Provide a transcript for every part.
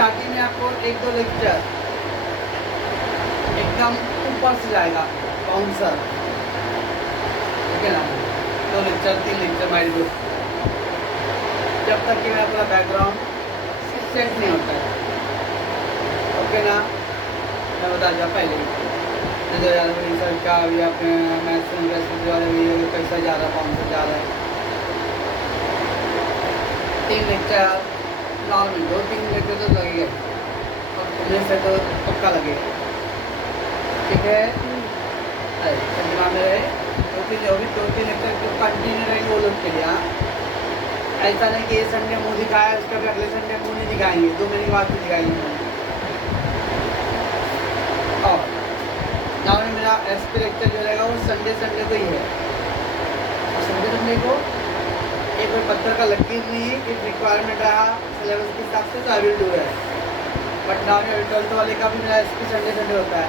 Starting में आपको 1-2 lecture एकदम ऊपर से जाएगा बाउंसर, ठीक है ना, 2 लेक्चर 3 लेक्चर माइल ग्रुप, जब तक कि मेरा पूरा बैकग्राउंड सेट नहीं होता है, ओके ना। मैं बता दिया पहले जो सर का अभी आपने मैथ्स कैसा जा रहा है, बाउंसर जा रहा है। 3 लेक्चर नॉर्मल, 2-3 लेक्चर तो लगेगा और पुलिस से तो पक्का लगेगा, ठीक है। दिमाग में रहे 2-3 लेक्चर जो कंटिन्यू रहेंगे वो लोग के लिए। हाँ, ऐसा नहीं कि ये संडे मुँह दिखाया उसका भी अगले संडे मुँह नहीं दिखाएंगे, 2 महीने के बाद भी दिखाएंगे। और नॉर्मल मेरा एसपी लेक्चर जो रहेगा वो संडे को ही है। संडे को एक कोई पत्थर का लकीर नहीं है कि रिक्वायरमेंट रहा सिलेबस के हिसाब से तो आई विल डू है। बट नॉर्मल 12th वाले का भी मेरा एसपी संडे होता है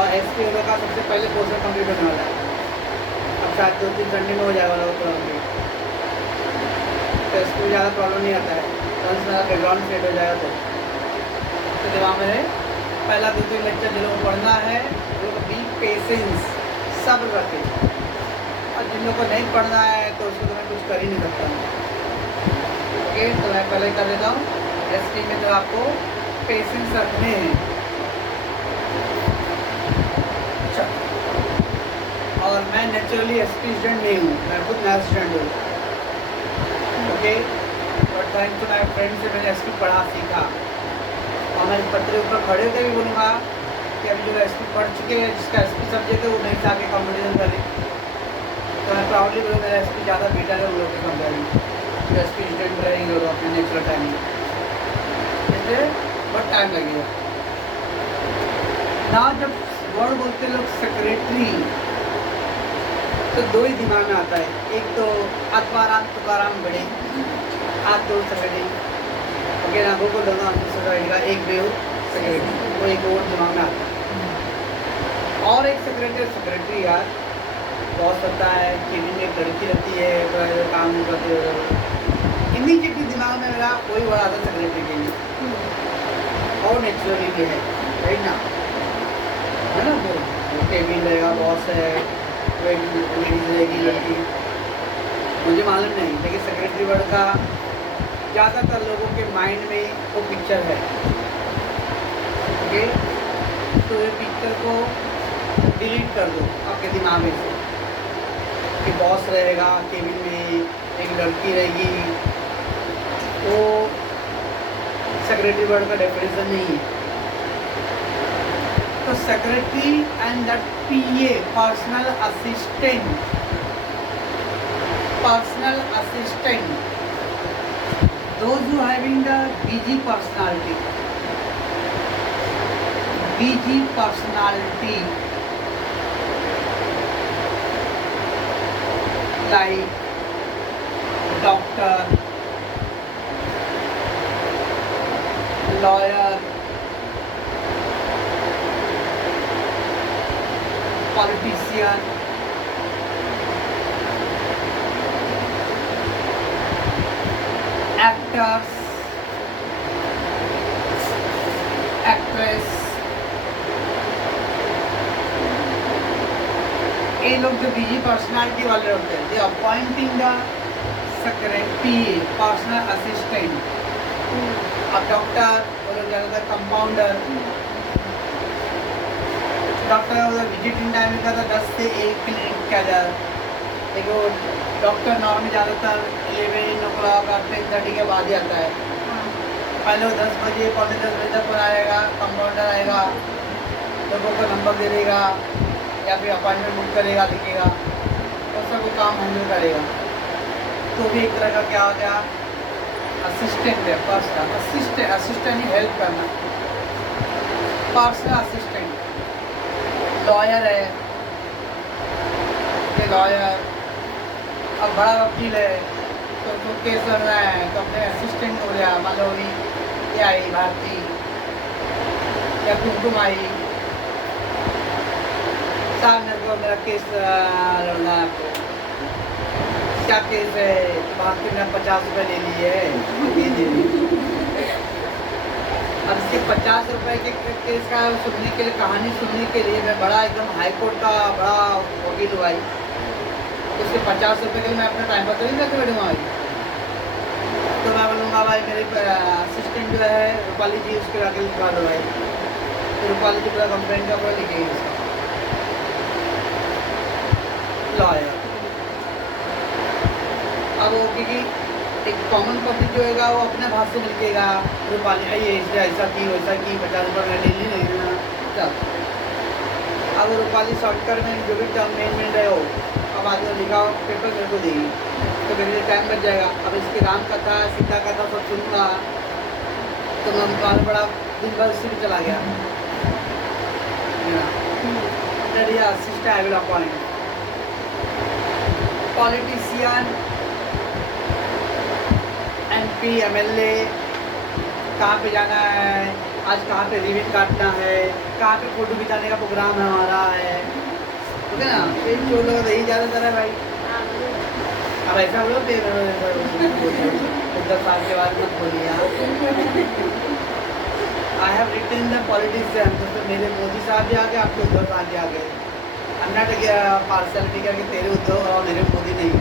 और एसपी वालों का सबसे पहले पोर्शन कंप्लीट होने वाला है। अब शायद 2-3 संडे में हो जाएगा वाला वो कंप्लीट, तो एसपी में ज़्यादा प्रॉब्लम नहीं आता है। वंस मेरा बैकग्राउंड सेट हो जाएगा तो दिमाग में रहे पहला 2-3 लेक्चर जिन लोगों को पढ़ना है वो लोग बी पेशेंस, सब्र रखें, और जिन लोगों को नहीं पढ़ना है तो उसको तो मैं कुछ कर ही नहीं सकता। ओके, तो मैं पहले कर देता हूँ। एसपी में तो आपको पेशेंस रखने हैं। अच्छा, और मैं नेचुरली एसपी स्टूडेंट नहीं हूँ, मैं खुद मैथ स्टूडेंट हूँ, ओके। और थैंक्स टू माय फ्रेंड से मैंने एसपी पढ़ा सीखा, और मैं इस पत्र ऊपर खड़े होकर भी बोलूँगा कि अभी जो एसपी पढ़ चुके हैं जिसका एसपी सब्जेक्ट है वो नहीं चाह के कॉम्पिटिशन करें, तो मैं प्राउडली बोलूँ मेरा एसपी ज़्यादा बेटर है उन लोग के कंपेयर में जो एसपी स्टूडेंट रहेंगे और अपने नेचुरल टाइम में, इसलिए बहुत टाइम लगेगा ना। जब वर्ड बोलते लोग सेक्रेटरी तो 2 ही दिमाग में आता है, एक तो आत्माराम तुकाराम बड़े हाथ 2 सेक्रेटरी, ओके ना, वो दोनों सेक्रेटरी का एक बेव सेक्रेटरी, वो एक और दिमाग में आता है। और एक सेक्रेटरी यार बॉस होता है, केबिन में एक लड़की रहती है, काम नहीं करते, इमीडिएटली दिमाग में मेरा वही वर्ड आता है सेक्रेटरी के लिए, और नेचुरली भी है, राइट ना, है ना। वो केबिन रहेगा, बॉस है, वो एक लेडीज रहेगी लड़की, मुझे मालूम नहीं, लेकिन सेक्रेटरी वर्ड का ज़्यादातर लोगों के माइंड में वो पिक्चर है, ओके। तो ये पिक्चर को डिलीट कर दो आपके दिमाग में से कि बॉस रहेगा, केबिन में एक लड़की रहेगी, वो सेक्रेटरी वर्ड का डेफिनेशन नहीं है। तो secretary and that PA, personal assistant, those who having the BG personality, like doctor, lawyer, politician, actors, actress, ये लोग जो बीजी पर्सनालिटी वाले होते हैं, they appointing the secretary, personal assistant. अब डॉक्टर वो लोग ज़्यादातर कंपाउंडर, डॉक्टर का उधर विजिटिंग टाइम का था 10 से 1 क्लिनिक का जा, देखो डॉक्टर नॉर्मली ज़्यादातर 11 o'clock और 10:30 के बाद ही आता है। पहले वो 10 बजे, पौने 10 बजे तक पर आएगा, कंपाउंडर आएगा, लोगों को नंबर दे देगा या फिर अपॉइंटमेंट बुक करेगा, लिखेगा, और सब वो काम हैंडल करेगा। तो भी एक तरह का क्या हो गया, असिस्टेंट है, पर्सनल असिस्टेंट ही हेल्प करना, पर्सनल असिस्टेंट। लॉयर है, ये लॉयर, अब बड़ा वकील है तो उसको केस लड़ रहा है तो अपने असिस्टेंट हो गया, मान लो ये आई भारती या कुमकुम आई, साहब मेरे को मेरा केस लड़ना है, आपको क्या केस है, भारती ने 50 रुपये ले लिए, अब इसके 50 रुपए के केस का सुनने के लिए, कहानी सुनने के लिए मैं बड़ा एकदम हाई कोर्ट का बड़ा वकील हुआ ही, तो उसके 50 रुपए के लिए मैं अपना टाइम पर तो नहीं रख बैठूँगा भाई। तो मैं बोलूँगा भाई मेरे असिस्टेंट जो है रूपाली जी, उसके आगे लिखवा दो भाई, तो रूपाली जी पूरा कंप्लेंट का पूरा लिखेगी उसका लॉयर। अब वो क्योंकि एक कॉमन पब्लिक जो होगा वो अपने भाषा से लिखेगा, रूपाली ये ऐसा की वैसा की 50 रुपये में डेली नहीं ना तब। अब रूपाली शॉर्टकट में जो भी टर्म मेन रहे हो, अब आगे लिखा हो पेपर मेरे को देगी, तो मेरे लिए टाइम बच जाएगा। अब इसकी राम कथा सीता कथा सब सुनूंगा तो मैं बहुत बड़ा दिन भर उसी में चला गया। Assistant I will appoint politician, MP MLA, कहाँ पे जाना है, आज कहाँ पे रिबन काटना है, कहाँ पे फोटो खिंचाने का प्रोग्राम है हमारा है, ठीक है ना। ये जो लोग यही ज़्यादातर है भाई। अब ऐसा बोलो 10 साल के बाद मत बोलिए। I have written the politician, तो मेरे मोदी साहब भी आ गए, आपके उद्धव साहब भी आ गए। अन्ना पार्सलिटी करके तेरे उद्धव और मेरे मोदी नहीं,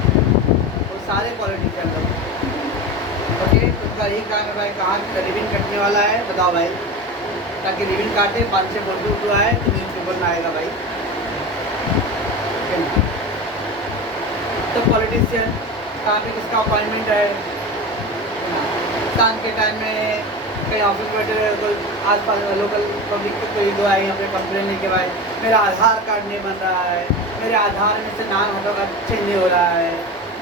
वो सारे पॉलिटिशियन लोग। ओके, तुमका यही काम है भाई, कहाँ रिबन कटने वाला है बताओ भाई, ताकि रिबन काटे 5 से फोटो आए तो न्यूज़पेपर में आएगा भाई। तो पॉलिटिशियन कहाँ पे किसका अपॉइंटमेंट है, शाम के टाइम में कहीं ऑफिस बैठे कोई आस पास लोकल पब्लिक के कोई दो आए यहाँ पे कंप्लेन लेके भाई मेरा आधार कार्ड नहीं बन रहा है, मेरे आधार में से नाम हटोगा चेंज नहीं हो रहा है,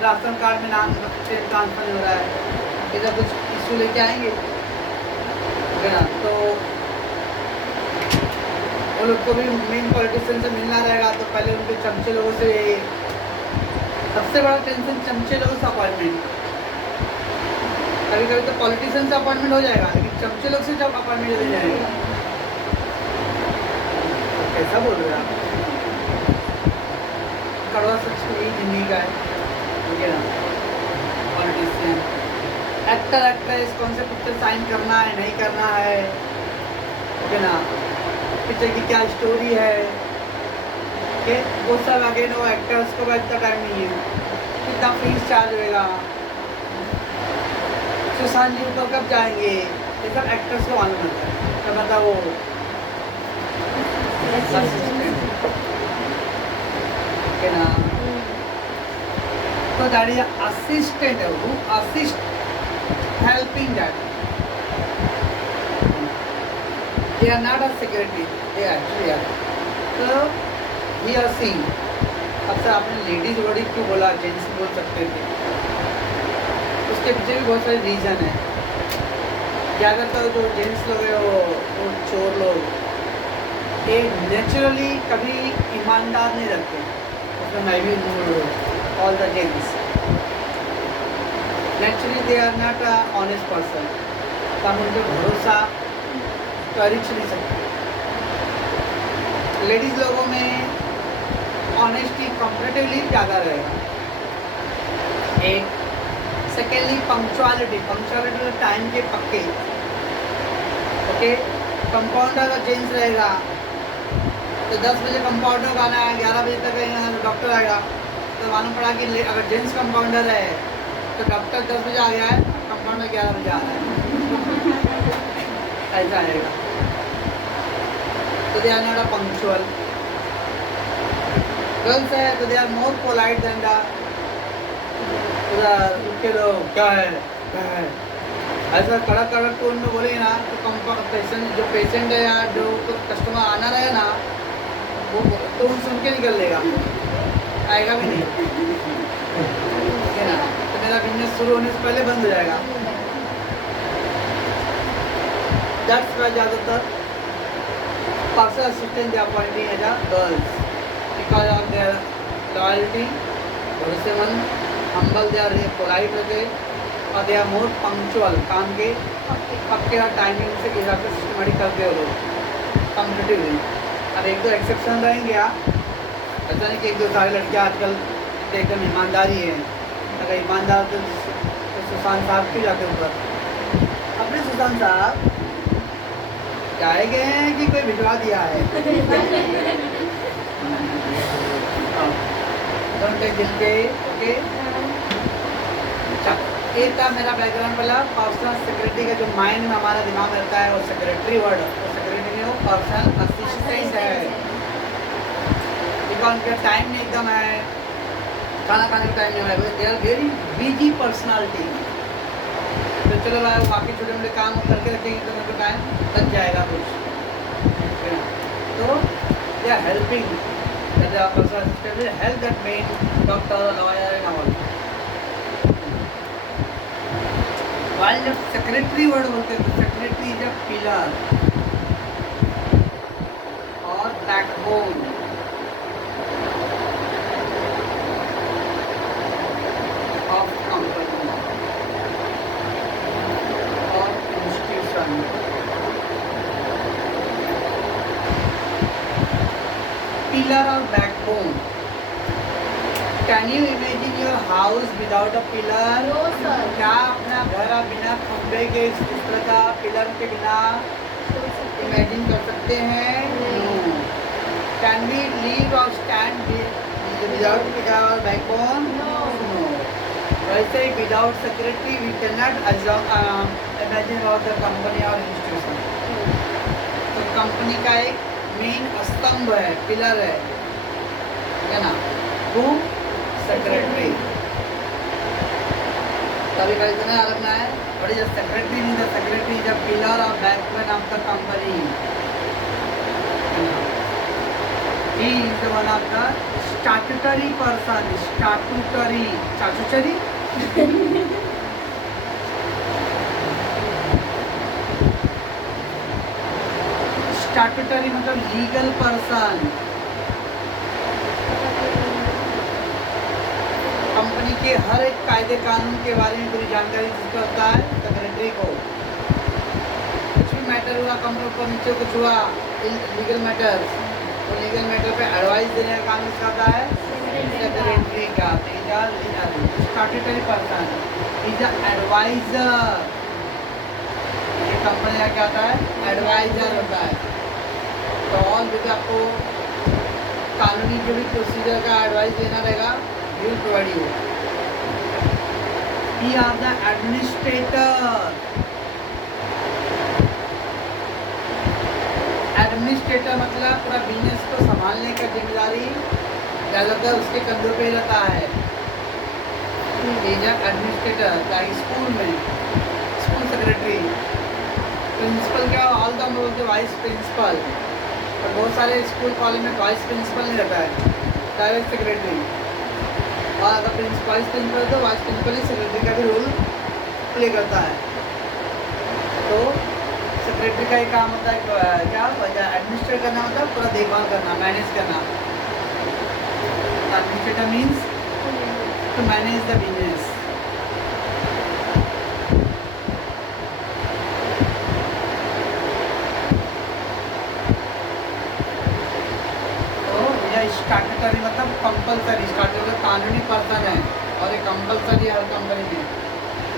राशन कार्ड में नाम चेंज ट्रांसफर नहीं हो रहा है, इधर कुछ इशू लेके आएंगे, ठीक है ना। तो वो लोग को भी मेन पॉलिटिशियन से मिलना रहेगा, तो पहले उनके चमचे लोगों से, सबसे बड़ा टेंशन चमचे लोगों से अपॉइंटमेंट। कभी कभी तो पॉलिटिशियन से अपॉइंटमेंट हो जाएगा, लेकिन चमचे लोग से जब अपॉइंटमेंट हो जाएगा तो कैसा बोल रहे हैं आप, कड़वा सच यही जिंदगी का है, ठीक है ना। पॉलिटिशियन, एक्टर एक्ट्रेस कौन से पिक्चर साइन करना है नहीं करना है, ठीक है ना, पिक्चर की क्या स्टोरी है, कि वो सब अगेन वो एक्टर्स को इतना टाइम नहीं है, कितना फीस चार्ज होएगा, सुशांत जी ऊपर कब जाएंगे, ये सब एक्टर्स को मालूम होता है। तो मतलब वो ठीक है ना, तो दैट इज असिस्टेंट है, वो assist helping that, they are not a secretary, they actually are। तो he or she, अब से आपने लेडीज वर्ड क्यों बोला, जेंट्स बोल सकते थे, उसके पीछे भी बहुत सारे रीज़न है। ज़्यादातर जो जेंट्स लोग हैं वो चोर लोग ये नेचुरली कभी ईमानदार नहीं रखते, उसमें मैं भी all the gents naturally they are not a honest person, तो हम उनके भरोसा कर नहीं सकते। लेडीज़ लोगों में ऑनेस्टी कंपेरेटिवली ज़्यादा रहेगा, एक। सेकेंडली पंक्चुअलिटी टाइम के पक्के, ओके। कंपाउंडर का जेंट्स रहेगा तो 10 बजे कंपाउंडर का आना है, 11 बजे तक यहाँ डॉक्टर आएगा, तो मालूम पड़ा कि अगर जेंट्स कंपाउंडर है तो डॉक्टर 10 बजे आ गया है, कंपाउंडर 11 बजे आ रहा है, ऐसा आएगा। तो they are not a punctual. Girls है तो they are more polite than the उनके लोग क्या है ऐसा कड़क कड़क टोन में बोलेंगे ना तो पेशेंट है या जो कस्टमर आना रहे ना वो तो सुन के निकल लेगा, आएगा भी नहीं, ठीक है ना। तो मेरा बिजनेस शुरू होने से पहले बंद हो जाएगा। दैट्स वाई ज़्यादातर personal assistant they appointing as a girls because of their loyalty, भरोसेमंद, हम्बल, दे आर पोलाइट होते और दे आर मोर पंक्चुअल, काम के पक्के और टाइमिंग से हिसाब से सिस्टमेटिक करते हो लोग कम्पिटिटिवली। अब एक दो एक्सेप्शन रहेंगे, ऐसा नहीं कि एक दो सारे लड़कियाँ आजकल एकदम ईमानदारी है, अगर ईमानदार तो सुशांत साहब क्यों जाते ऊपर, अपने सुशांत साहब जाए गए हैं कि कोई भिजवा दिया है? Don't take guilty, okay. अच्छा, एक था मेरा बैकग्राउंड वाला पर्सनल सेक्रेटरी का जो माइंड में हमारा दिमाग में रहता है वो सेक्रेटरी वर्ड, वो सेक्रेटरी नहीं, वो पर्सनल असिस्टेंट है। बिकॉज उनका टाइम नहीं एकदम है, खाना खाने का टाइम नहीं है, they are very busy personality. तो चलो भाई बाकी छोटे मोटे काम करके रखेंगे तो मेरे को टाइम बच जाएगा कुछ। तो they are helping, personal assistant help that main doctor, lawyer and all. While जब सेक्रेटरी वर्ड बोलते हैं तो सेक्रेटरी इज अ पिलर और बैकबोन ऑफ कंपनी और इंस्टीट्यूशन। पिलर और backbone. Can you imagine your house without a pillar? No sir. क्या अपना घर आप बिना खंबे के, इस तरह का पिलर के बिना इमेजिन कर सकते हैं? कैन वी लीव और stand without pillar backbone? No. वैसे ही without secretary we can not imagine about the company और इंस्टीट्यूशन। तो कंपनी का एक मेन स्तंभ है, पिलर है ना, वो सेक्रेटरी। तभी का इतना याद रखना है, बट जब सेक्रेटरी नहीं था, सेक्रेटरी जब पिलर और backbone of the company, he is the one of the statutory person, statutory statutory मतलब लीगल पर्सन। कंपनी के हर एक कायदे कानून के बारे में पूरी जानकारी जिसको होता है सेक्रेटरी को। कुछ भी मैटर हुआ कंपनी को, नीचे कुछ हुआ लीगल मैटर, तो लीगल मैटर पे एडवाइस देने का काम किसका होता है? सेक्रेटरी का। Statutory person is a adviser. ये कंपनी का क्या होता है? एडवाइजर होता है। तो ऑल जो आपको कानूनी जो भी प्रोसीजर का एडवाइस देना रहेगा, he will provide you. He are the administrator. Administrator मतलब पूरा बिजनेस को संभालने का जिम्मेदारी ज़्यादातर उसके कंधों पे रहता है। एडमिनिस्ट्रेटर लाइक स्कूल में स्कूल सेक्रेटरी, प्रिंसिपल क्या ऑल द बोलते वाइस प्रिंसिपल, और बहुत सारे स्कूल कॉलेज में वाइस प्रिंसिपल नहीं रहता है, डायरेक्ट सेक्रेटरी। और अगर वाइस प्रिंसिपल तो वाइस प्रिंसिपल ही सेक्रेटरी का भी रोल प्ले करता है। तो सेक्रेटरी का ही काम होता है क्या? एडमिनिस्ट्रेट करना मतलब पूरा देखभाल करना, मैनेज करना। Administrator means to manage the business. Statutory मतलब कंपलसरी, स्टैट्यूटरी कानूनी पर्सन है और ये कंपलसरी हर कंपनी में।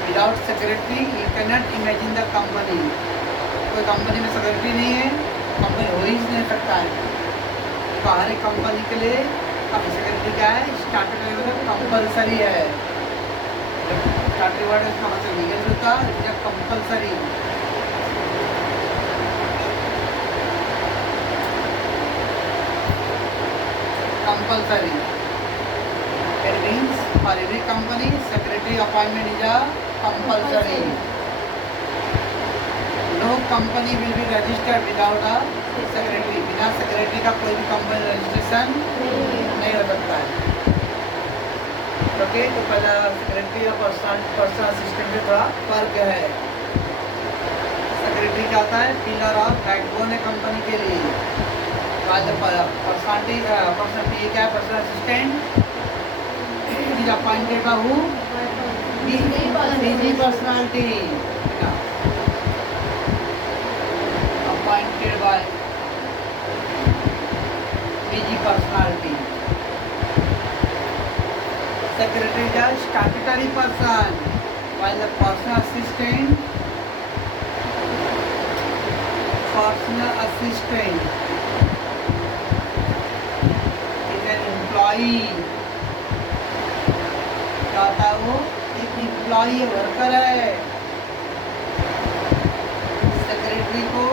Without secretary you can not imagine the company. कोई कंपनी में सेक्रेटरी नहीं है, कंपनी हो ही नहीं सकता है। तो हर एक कंपनी के लिए सेक्रेटरी क्या है? स्टैट्यूटरी मतलब कंपलसरी है। स्टैट्यूटरी वर्ड इसका मतलब लीगल होता है, compulsory. Compulsory. It means for every company, secretary appointment is a compulsory. No company will be registered without a secretary. बिना secretary का कोई भी कंपनी रजिस्ट्रेशन नहीं हो सकता है। ओके, तो पहला सेक्रेटरी और पर्सनल असिस्टेंट में थोड़ा फर्क है। सेक्रेटरी क्या होता है? पिलर और बैकबोन है कंपनी के लिए। पर्सनालिटी क्या है? Personal assistant is appointed by who? Busy personality, appointed by busy personality. Secretary का statutory person, while the personal assistant personal assistant is an employee. क्या होता है वो? एक एम्प्लॉई है, वर्कर है. सेक्रेटरी को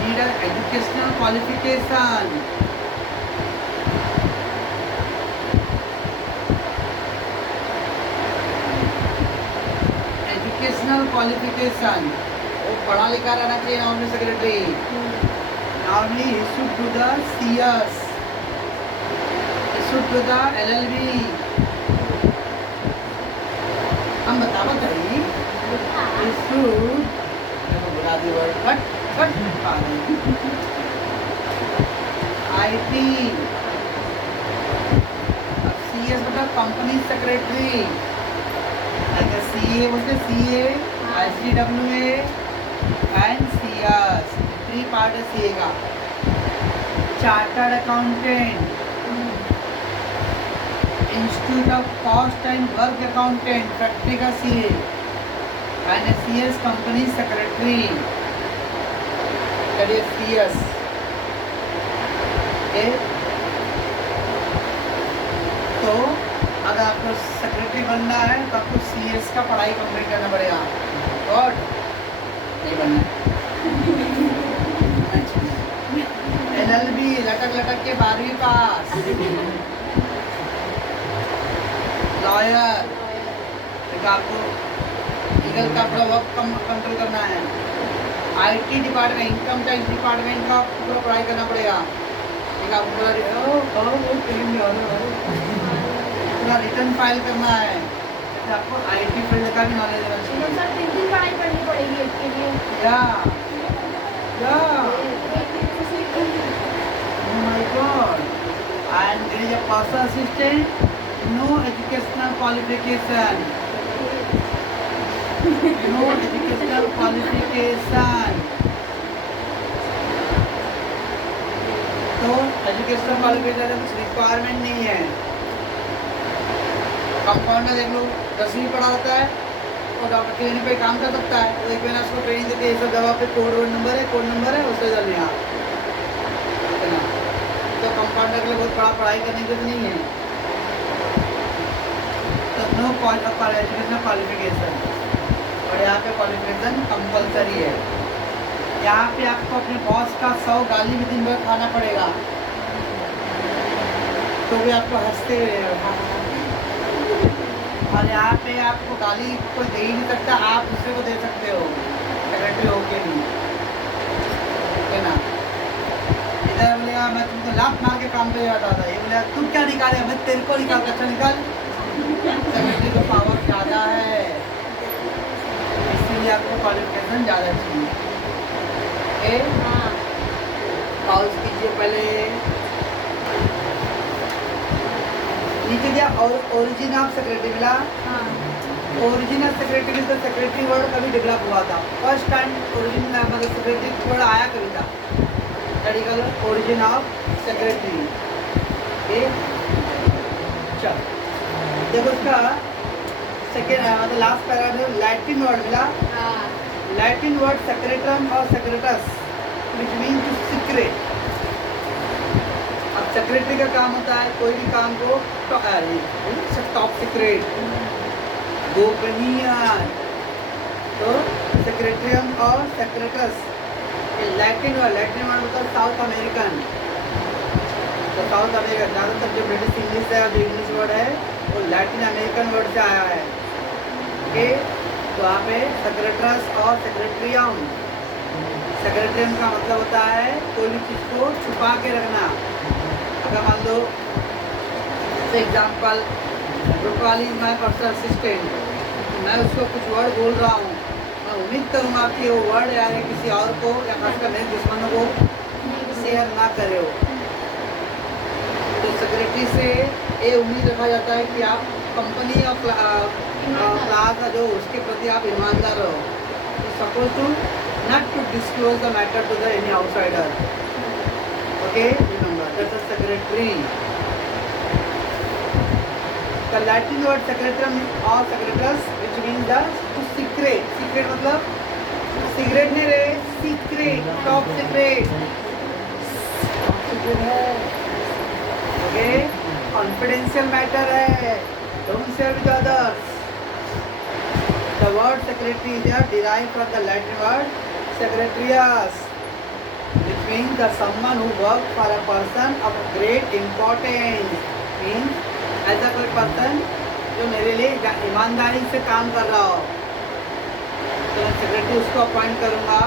need educational qualification. Educational qualification, वो पढ़ा लिखा रहना चाहिए normally secretary. Normally he should do the CS, he should do the LLB. हम बतावत रही he should, बुला दी वर्ड कट IT. अब CS मतलब कंपनी सेक्रेटरी. like CA बोलते CA, ICWA and CS. 3 part है CA का. Chartered accountant, institute of cost and work accountant, factory का CA and CS company secretary, that is CS. तो अगर आपको secretary बनना है तो आपको CS का पढ़ाई कंप्लीट करना पड़ेगा. गॉड नहीं बनना है. LLB लटक के 12वीं पास. लॉयर, एक आपको लीगल का पूरा वर्क कंट्रोल करना है. IT department, income tax department का पूरा पढ़ाई करना पड़ेगा. एक आपको पूरा रिटर्न फाइल करना है. तो आपको IT फील्ड का भी नॉलेज होना चाहिए. सर 3 दिन पढ़ाई करनी पड़ेगी इसके लिए. या oh my god. And there is a personal assistant, no educational qualification. No educational qualification. तो एजुकेशनल क्वालिफिकेशन कुछ रिक्वायरमेंट नहीं है. कंपाउंडर देख लो 10वीं पढ़ा होता है और डॉक्टर क्लिनिक पे काम कर सकता है. तो एक महीना उसको ट्रेनिंग देते हैं, सब जगह पे कोड नंबर है उससे जल्दी. यहाँ तो कंपाउंडर के लिए बहुत बड़ा पढ़ाई करने की जरूरत नहीं है. तो नो एजुकेशनल क्वालिफिकेशन. और यहाँ पे क्वालिफिकेशन कंपलसरी है. यहाँ पे आपको अपने बॉस का 100 गाली भी दिन भर खाना पड़ेगा तो भी आपको हंसते हुए. और यहाँ पे आपको गाली कोई दे ही नहीं सकता, आप दूसरे को दे सकते हो सेक्रेटरी हो के भी, है ना. इधर बोलेगा मैं तुमको लात मार के काम पे जाता था, ये बोलेगा तू क्या निकाले, मैं तेरे को निकाल. अच्छा निकाल. सेक्रेटरी को पावर ज़्यादा है, इसीलिए आपको क्वालिफिकेशन ज़्यादा चाहिए. पॉज कीजिए पहले. नीचे दिया और ओरिजिन ऑफ सेक्रेटरी मिला. ओरिजिन ऑफ सेक्रेटरी तो सेक्रेटरी वर्ड कभी डेवलप हुआ था. फर्स्ट टाइम ओरिजिन मतलब सेक्रेटरी वर्ड आया कभी था. Medical origin of secretary. चल देखो उसका सेकेंड मतलब लास्ट पैराग्राफ लैटिन वर्ड मिला. लैटिन वर्ड सेक्रेटरम और सेक्रेटस विच मीन टू सीक्रेट. अब सेक्रेटरी का काम होता है कोई भी काम को टॉप सीक्रेट, गोपनीय. तो सेक्रेटरियम और सेक्रेटस लैटिन वर्ड होता है साउथ अमेरिकन. तो साउथ अमेरिका ज़्यादातर जो ब्रिटिश इंग्लिश है और जो इंग्लिश वर्ड है वो लैटिन अमेरिकन वर्ड से आया है. ओके. तो यहाँ पे सेक्रेटरस और सेक्रेटरियम. सेक्रेटरियम का मतलब होता है कोई भी चीज़ को छुपा के रखना. अगर मान लो फॉर एग्जाम्पल रुकवाली इज माई पर्सनल असिस्टेंट, मैं उसको कुछ वर्ड बोल रहा हूँ, मैं उम्मीद करूँगा कि वो वर्ड यार किसी और को या खासकर मेरे दुश्मनों को शेयर ना करे हो. तो सेक्रेटरी से ये उम्मीद रखा जाता है कि आप कंपनी और क्लास का जो उसके प्रति आप ईमानदार रहो. Suppose to not to disclose the matter to the any outsider. Okay remember that's a secretary. The Latin word secretum or secretus which means the to secret. Secret मतलब सिगरेट नहीं रे, secret, top secret, top secret है, okay, confidential matter है, don't share with others. The word secretary is derived from the Latin word secretarius, which means the someone who work for a person of great importance, means ऐसा कोई person जो मेरे लिए ईमानदारी से काम कर रहा हो, तो मैं सेक्रेटरी उसको अपॉइंट करूँगा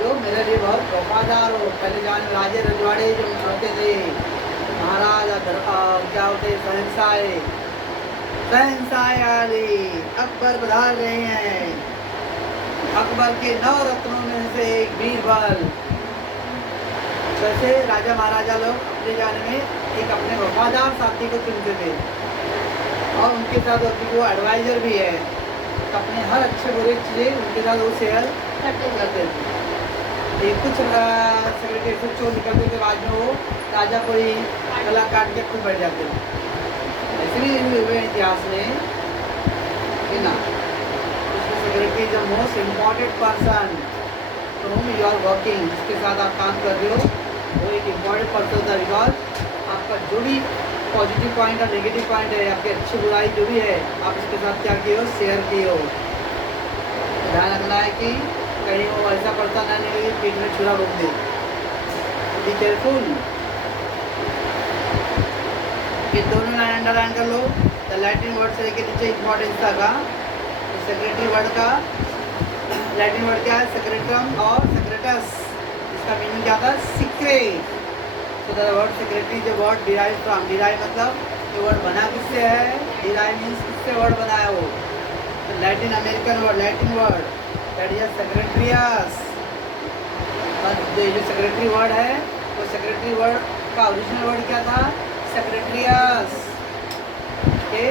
जो मेरे लिए बहुत वफादार हो। पहले जमाने राजे रजवाड़े जो होते थे, महाराज क्या होते, शहंशाह आली अकबर पधार रहे हैं। अकबर के 9 रत्नों में से एक बीरबल। वैसे राजा महाराजा लोग अपने जाने में एक अपने वफादार साथी को चुनते थे और उनके साथ वो एडवाइज़र भी है, अपने हर अच्छे बुरे चीज़ें उनके साथ वो शेयर करते थे। कुछ सेक्रेटरी से चोर निकलने के बाद में वो राजा को ही गला काट के खुद बैठ जाते थे। इसलिए हुए इतिहास में कि ना secretary is the most important person to whom you are working, जिसके साथ आप काम कर रहे हो वो एक इम्पॉर्टेंट पर्सन था। बिकॉज आपका जो भी पॉजिटिव पॉइंट और नेगेटिव पॉइंट है, आपकी अच्छी बुराई जो भी है, आप इसके साथ क्या किए हो, शेयर किए हो। ध्यान रखना है कि कहीं वो ऐसा पर्सन है नहीं कि पीठ में छुरा रोक दे। Be careful. ये दोनों लाइन अंडरलाइन कर लो। द लैटिन वर्ड से लेके नीचे इम्पोर्टेंस था का, तो सेक्रेटरी वर्ड का लैटिन वर्ड क्या है, सेक्रेटम और सेक्रेटस। इसका मीनिंग क्या था, सीक्रेट। तो द वर्ड सेक्रेटरी जो वर्ड डिराइव फ्रॉम, डिराइव मतलब ये वर्ड बना किससे है, डिराइव मीन्स किससे वर्ड बना है वो, तो Latin American word, Latin word that is secretarius. ये जो सेक्रेटरी वर्ड है वो सेक्रेटरी वर्ड का ओरिजिनल वर्ड क्या था, secretarius. Okay,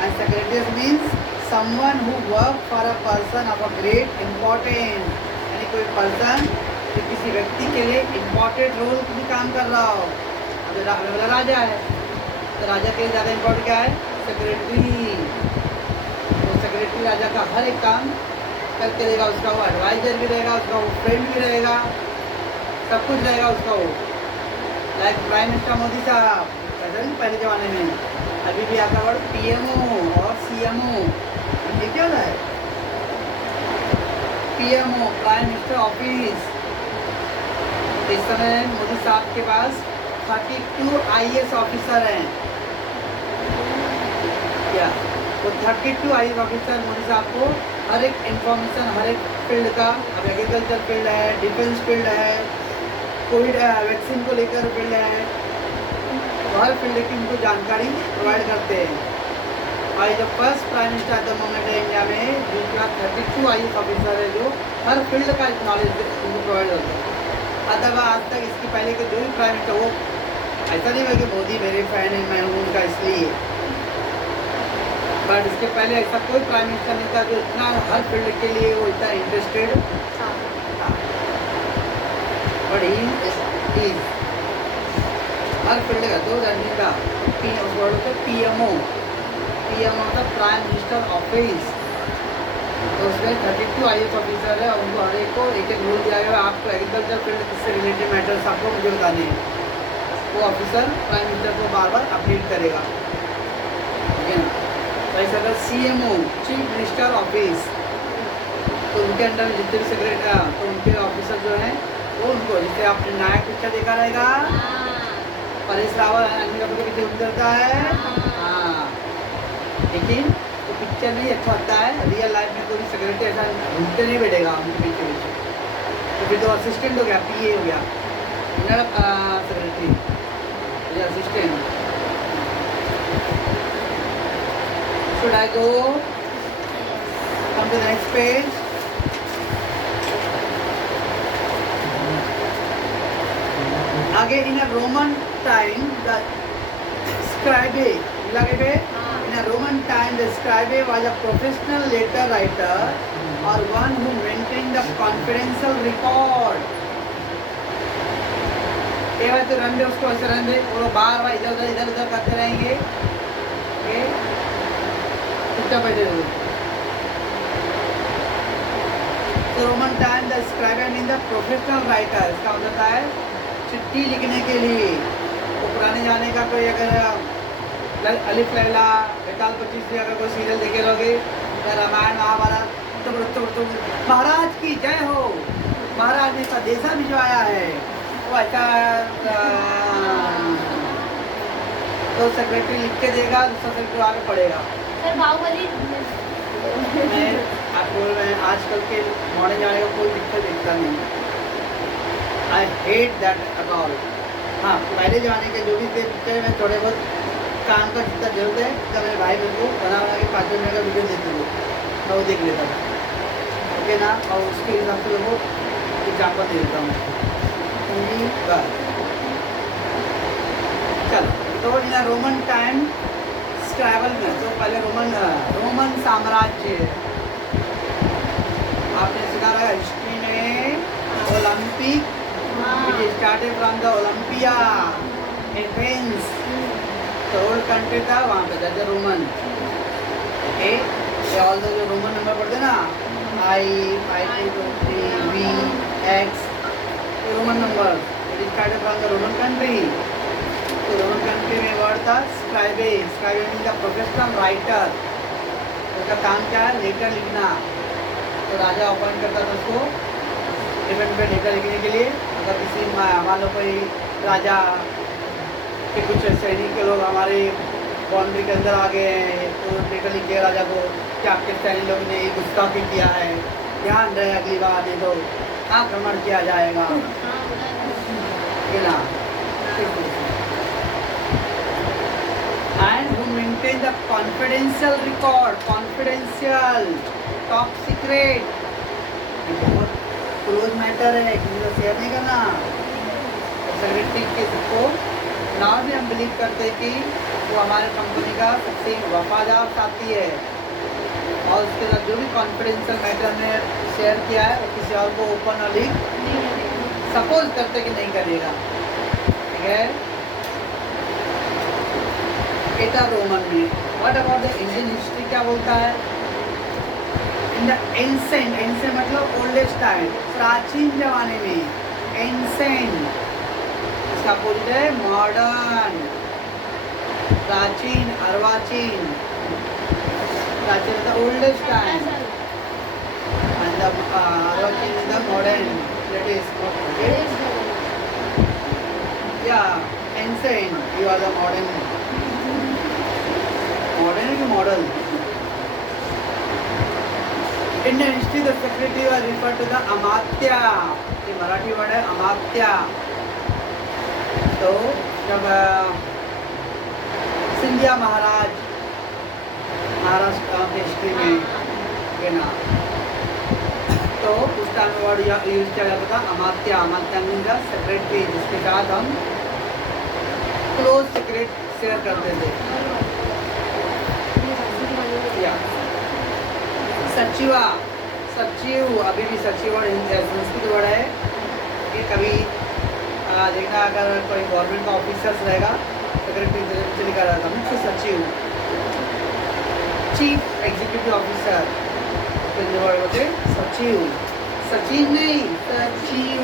and secretarius means someone who work for a person of a great importance, यानी कोई पर्सन जो किसी व्यक्ति के लिए इम्पोर्टेंट रोल भी काम कर रहा हो। जो राजा है तो राजा के लिए ज़्यादा इम्पोर्टेंट क्या है, सेक्रेटरी। तो सेक्रेटरी राजा का हर एक काम करके देगा, उसका वो एडवाइजर भी रहेगा, उसका वो फ्रेंड भी रहेगा, सब कुछ रहेगा उसका वो। लाइक प्राइम मिनिस्टर मोदी साहब, ऐसा नहीं पहले ज़माने में, अभी भी आता वर्ड पीएमओ और सीएमओ, ये क्या है, पीएमओ प्राइम मिनिस्टर ऑफिस। इस समय मोदी साहब के पास 32 IAS ऑफिसर हैं। क्या वो 32 IAS ऑफिसर मोदी साहब को हर एक इंफॉर्मेशन, हर एक फील्ड का, अब एग्रीकल्चर फील्ड है, डिफेंस फील्ड है, कोविड वैक्सीन को लेकर फील्ड है, तो हर फील्ड की उनको जानकारी प्रोवाइड करते हैं। और जो first prime minister at the moment है इंडिया में, जिनका 32 IAS ऑफिसर है जो हर फील्ड का नॉलेज उनको प्रोवाइड होता है। अथवा आज तक इसके पहले के जो भी प्राइम मिनिस्टर, वो ऐसा नहीं है कि मोदी मेरे फैन है मैं हूँ उनका इसलिए, बट इसके पहले ऐसा कोई प्राइम मिनिस्टर नहीं था जो इतना हर फील्ड के लिए वो इतना इंटरेस्टेड था। बट ही हर फील्ड का तो रणनीति का पीएमओ, पीएमओ मतलब प्राइम मिनिस्टर ऑफिस। तो उसमें 32 IAS ऑफिसर है और उनको हर एक को एक एक रूल दिया गया, आपको एग्रीकल्चर फील्ड किससे रिलेटेड मैटर्स आपको मुझे बताने हैं, वो ऑफिसर प्राइम मिनिस्टर को बार बार अपडेट करेगा। ठीक है ना। तो ऐसा अगर CMO चीफ मिनिस्टर ऑफिस, तो उनके अंडर में जितने भी सेक्रेटरी, तो उनके ऑफिसर जो हैं वो उनको, जैसे आपने नायक पिक्चर देखा रहेगा, परेश रावल अन्य कपूर के पीछे उतरता है, हाँ, लेकिन तो पिक्चर नहीं अच्छा लगता है, रियल लाइफ में कोई सेक्रेटरी ऐसा घूमते नहीं बैठेगा उनके पीछे पीछे। तो फिर तो असिस्टेंट हो गया, PA हो गया, सेक्रेटरी या assistant. Should I go? Come to the next page. Again, in a Roman time, the scribe, in a Roman time, the scribe was a professional letter writer or one who maintained the confidential record. केवल तो run दे उसको, ऐसे run दे, वो बार बार इधर उधर करते रहेंगे। Okay, चुपचाप बैठे रहो। The Roman time the scriber mean the professional writer, इसका मतलब होता है चिट्ठी लिखने के लिए। तो पुराने जाने का कोई अगर अलिफ लैला बेताल 25 से अगर कोई सीरियल देखे लोगे, रामायण महाभारत, तो महाराज की जय हो, महाराज ने संदेशा भिजवाया है, वो ऐसा तो सेक्रेटरी लिख के देगा, दूसरा सेक्रेटरी आगे पढ़ेगा। सर बाहुबली मैं आप बोल रहे हैं आजकल के मॉडर्न जाने का कोई दिक्कत दिखता नहीं। I hate that at all. हाँ, पहले जमाने के जो भी थे पिक्चर में थोड़े बहुत काम का जितना जरूरत है, तब मेरे भाई मेरे को बना बना के 5 मिनट का वीडियो देते थे, मैं वो देख लेता था, ओके ना, और उसके हिसाब से वो एग्जाम्पल दे देता हूँ। बस चलो, तो इन रोमन टाइम ट्रैवल में तो पहले रोमन साम्राज्य आपने सुना रहा हिस्ट्री में Olympic started from the Olympia Athens, तो ओल्ड कंट्री था वहाँ पे दैट रोमन। ओके, ये ऑल जो रोमन नंबर पढ़ते ना I2 3 V X, ये Roman number, it started from the Roman country. तो रोमन कंट्री में वर्ड था स्क्राइबे, स्क्राइबे मीन द प्रोफेशनल राइटर, उसका काम क्या है, लेटर लिखना। तो राजा अपॉइंट करता था उसको डिफरेंट पे लेटर लिखने के लिए। अगर किसी मान लो कोई राजा के कुछ सैनिक के लोग हमारे बाउंड्री के अंदर आ गए हैं, तो लेटर लिख के राजा को कि आपके सैनिक लोग ने गुस्ताखी किया है, ध्यान रहे अगली बार नहीं तो आक्रमण किया जाएगा, ना। And who maintain the confidential record, confidential, top secret, ये बहुत क्लोज मैटर है, किसी को शेयर नहीं करना। सेक्रेटरी के को नाव भी हम बिलीव करते हैं कि वो हमारे कंपनी का सबसे वफादार साथी है, और उसके साथ जो भी कॉन्फिडेंशियल मैटर में शेयर किया है वो किसी और को ओपन और लीक सपोज करते कि नहीं करेगा, ठीक है। एटा रोमन में। What about the Indian history, क्या बोलता है? इन द एंसेंट, एंसेंट मतलब ओल्डेस्ट टाइम, प्राचीन जमाने में, एंसेंट इसका अपोजिट है मॉडर्न, प्राचीन अर्वाचीन, प्राचीन the oldest time and the अर्वाचीन is the modern, that is okay, या ancient you are the modern, modern की model. Indian history the secretary was refer to the अमात्या, ये मराठी वर्ड है अमात्या। तो जब सिंधिया महाराज महाराष्ट्र की हिस्ट्री में ये ना, तो उस टाइम वर्ड यूज किया जाता था Amatya, Amatya mean the secretary, जिसके साथ हम क्लोज सीक्रेट शेयर करते थे। सचिवा, सचिव, अभी भी सचिव वर्ड संस्कृत वर्ड है। ये कभी देखना अगर कोई गवर्नमेंट का ऑफिसर्स रहेगा, सेक्रेटरी से लिखा रहता है मुख्य सचिव, चीफ एग्जीक्यूटिव ऑफिसर, तो जो वर्ड होते सचिव, सचिव नहीं सचिव,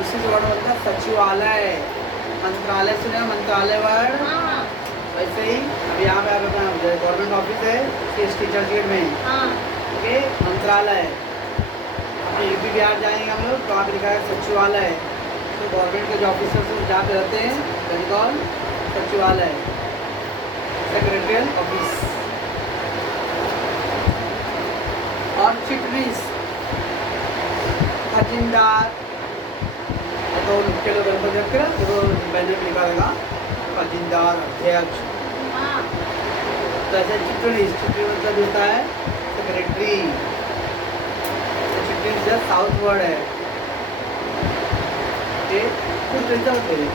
उसी से वर्ड होता है सचिवालय, मंत्रालय सुने, मंत्रालय वर्ड वैसे ही। अब यहाँ पे अपना गवर्नमेंट ऑफिस है CST चर्चगेट में, ओके, मंत्रालय। अपने यूपी बिहार जाएंगे हम लोग तो वहाँ पे लिखा है सचिवालय, तो गवर्नमेंट के जो ऑफिसर्स जहाँ पे रहते हैं कॉल सचिवालय, सेक्रेटरियल ऑफिस। और चिटनीस, खजिनदार, तो मुख्य लोग गणपति रख तो बैनर लिखा रहेगा खजिनदार, अध्यक्ष। तो ऐसे चिटनीस, चिटनी मतलब होता है सेक्रेटरी, चिटनी जस्ट साउथ वर्ड है, कुछ ऐसा होते हैं।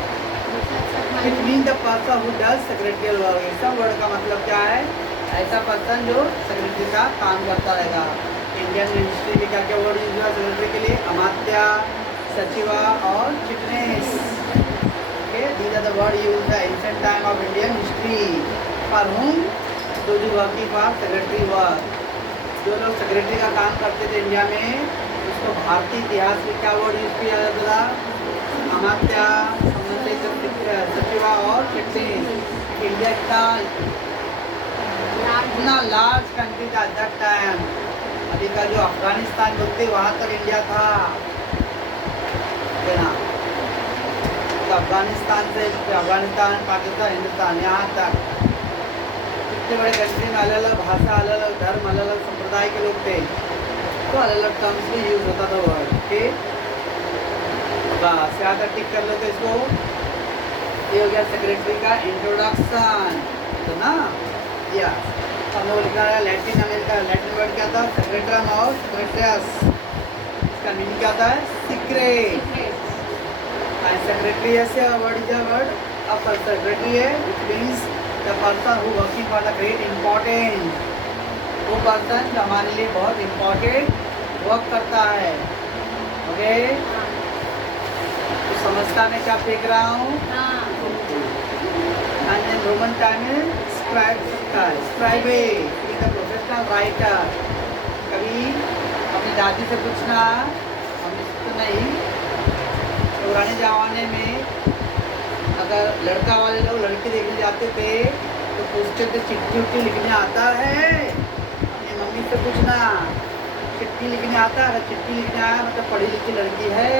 It mean the person who does secretarial work, ऐसा वर्ड का मतलब क्या है? ऐसा पर्सन जो सेक्रेटरी का काम करता रहेगा। इंडियन हिस्ट्री में क्या क्या वर्ड यूज हुआ सेक्रेटरी के लिए? अमात्या, सचिवा और Chitnis. Okay, these are the word used in the ancient time of Indian history. For whom? Those who working for secretary work. जो लोग सेक्रेटरी का काम करते थे इंडिया में, उसको भारतीय इतिहास में क्या वर्ड यूज किया जाता था? अमात्या, संबंधित सचिवा और कैप्टन। इंडिया इतना लार्ज कंट्री था दैट टाइम। अभी का जो अफगानिस्तान बोलते वहाँ तक इंडिया था ना। तो अफगानिस्तान से अफगानिस्तान, पाकिस्तान, हिंदुस्तान, यहाँ तक इतने बड़े कंट्री में अलग अलग भाषा, अलग अलग धर्म, अलग अलग संप्रदाय के लोग थे, तो अलग अलग टर्म्स में यूज होता था वर्ड। ओके, बस यहाँ तक टिक कर लो। तो इसको ये हो गया सेक्रेटरी का इंट्रोडक्शन, तो ना यस। हम लोग लिखा है लैटिन अमेरिका, लैटिन वर्ड क्या था? सेक्रेटरम और सेक्रेटरियस। इसका मीनिंग क्या होता है? Secret. And secretarius word is a word अब सेक्रेटरी है, which means the person who working for the great important. वो पर्सन जो हमारे लिए बहुत इम्पोर्टेंट वर्क करता है। ओके, तो समझता मैं क्या फेंक रहा हूँ? एंड इन रोमन टाइम में स्क्राइबे इज द प्रोफेशनल राइटर। कभी अपनी दादी से पूछना, हम तो नहीं, पुराने ज़माने में अगर लड़का वाले लोग लड़की देखने जाते थे तो पूछते थे चिट्ठी उट्ठी लिखने आता है? अपनी मम्मी से पूछना चिट्ठी लिखने आता है? चिट्ठी लिखने आया मतलब पढ़ी लिखी लड़की है।